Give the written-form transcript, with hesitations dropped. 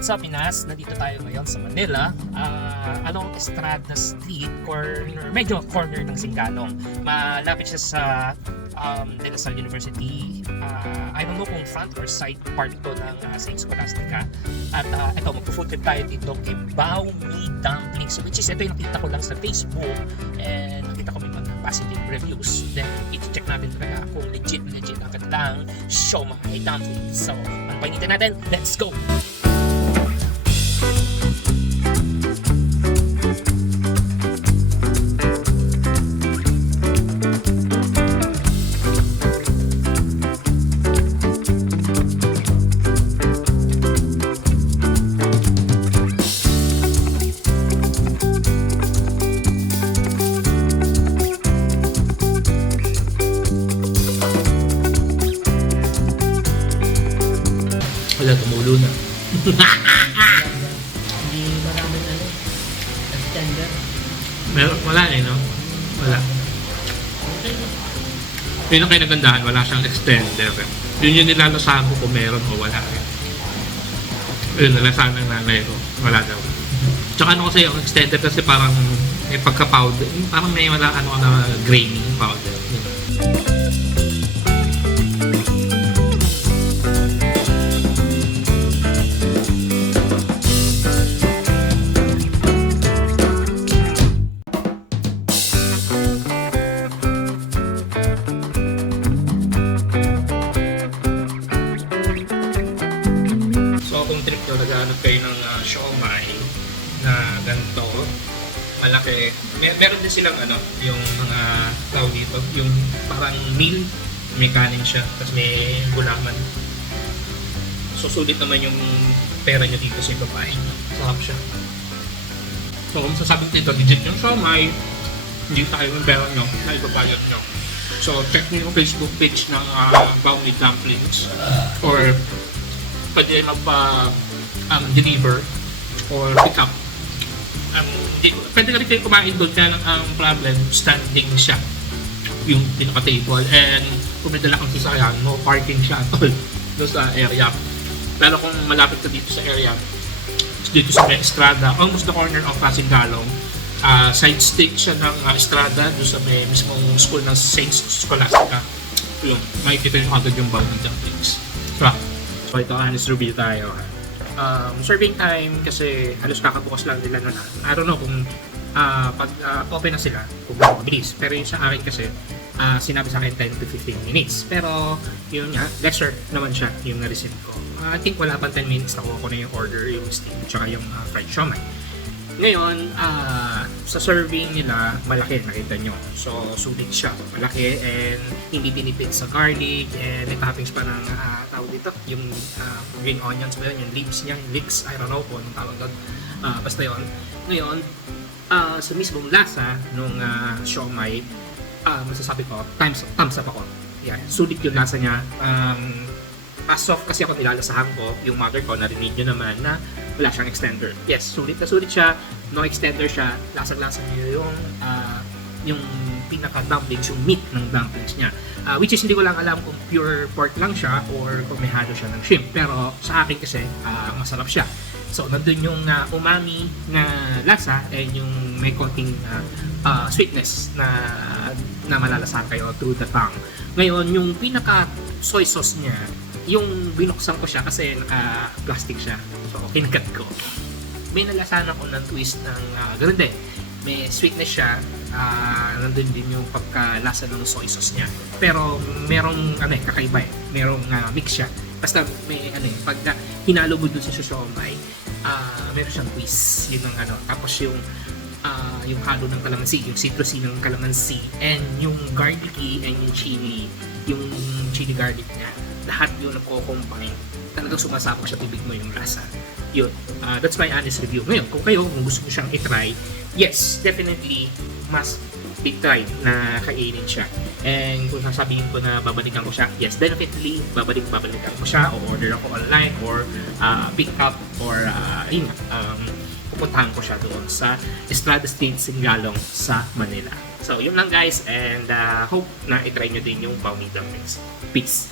what's up Pinas? Nandito tayo ngayon sa Manila, along Estrada Street, medyo corner ng Singgalong. Malapit siya sa De La Salle University. I don't know kung front or side part to ng St. Scholastica. At ito, magpo-food trip tayo dito kay Bao Mi Dumplings. So, which is, ito yung nakita ko lang sa Facebook. And nakita ko may mga positive reviews. Then, i-check natin talaga kung legit ang kanilang show my dumplings. So, ano pa hinihintay natin? Let's go! Wala, tumulo na. Hindi maraming extender. Wala eh, no? Wala. Yun ang kinagandahan, wala siyang extender. Yun yung nilalasahan ko kung meron o wala eh. Yun, nalasahan ng nanay ko. Wala daw. Tsaka ano kasi yung extender kasi parang may pagka-powder. Parang may wala na grainy powder. Yun. So kung trip nyo, naghahanap kayo ng siomai na ganito, malaki. Meron din silang yung mga tawag dito, yung parang meal, may kanin siya, tapos may gulaman. So sulit naman yung pera nyo dito sa ibabae. Sarap siya. So kung sasabing dito, legit yung siomai, hindi tayo yung pera nyo, na ibabayad nyo. So check nyo yung Facebook page ng Bao Mi Dumplings, or pwede magpa-deliver or pick up. Pwede na rin kayo kumain doon, kaya ang problem, standing siya yung pinaka-table, and kung may dala kang sasakyan, no parking siya at all doon sa area. Pero kung malapit ka dito sa area, dito sa Estrada, almost the corner of Singgalong, side street siya ng Estrada, doon sa may mismong school ng St. Scholastica. Yung makikita nyo agad yung Bao Mi Dumplings. So ito, honest review tayo. Serving time kasi halos kakabukas lang nila na. I don't know kung pag open na sila, kung mabilis. Pero yung sa akin kasi, sinabi sa akin 10 to 15 minutes. Pero yun nga, lesser naman siya yung na-receive ko. I think wala pang 10 minutes nakuha ko na yung order, yung steam, tsaka yung fried siomai. Ngayon, sa serving nila, malaki, nakita nyo. So, sulit siya. Malaki and hindi tinipid sa garlic, and may toppings pa ng tawag dito, yung green onions ba yun, yung leaves niya, leeks, I don't know kung anong tawag doon. Basta yun. Ngayon, sa mismong lasa nung siomai, masasabi ko, thumbs up ako. Yeah, sulit yung lasa niya. As soft kasi ako nilalasahan ko, yung mother ko, narinig nyo naman na wala siyang extender. Yes, sulit na sulit siya, no extender siya, lasa-lasa niya yung pinaka-dumplings, yung meat ng dumplings niya. Which is hindi ko lang alam kung pure pork lang siya or kung may halo siya ng shrimp. Pero sa akin kasi, masarap siya. So, nandun yung umami na lasa and yung may konting sweetness na malalasahan kayo through the tongue. Ngayon, yung pinaka-soy sauce niya, yung binuksan ko siya kasi naka-plastic siya. So, kinagat ko. May nalasahan ako ng twist ng ganun din. May sweetness siya. Nandun din yung pagkalasa ng soy sauce niya. Pero merong kakaiba eh. Merong mix siya. Basta may pag hinalo mo dun sa siomai, meron siyang twist. Yun ang Tapos yung halo ng kalamansi, yung citrusy ng kalamansi, and yung garlicky and yung chili garlic niya. Lahat yun nagko-combine. Talagang sumasabak sa tubig mo yung lasa. Yun. That's my honest review. Ngayon, kung gusto mo siyang i-try, yes, definitely, must be try na kainin siya. And kung sasabihin ko na babalikan ko siya, yes, definitely, babalikan ko siya, o order ako online, or pick up, or pupuntahan ko siya doon sa Estrada Street, Singgalong sa Manila. So, yun lang guys, and hope na i-try nyo din yung Bao Mi Dumplings. Peace!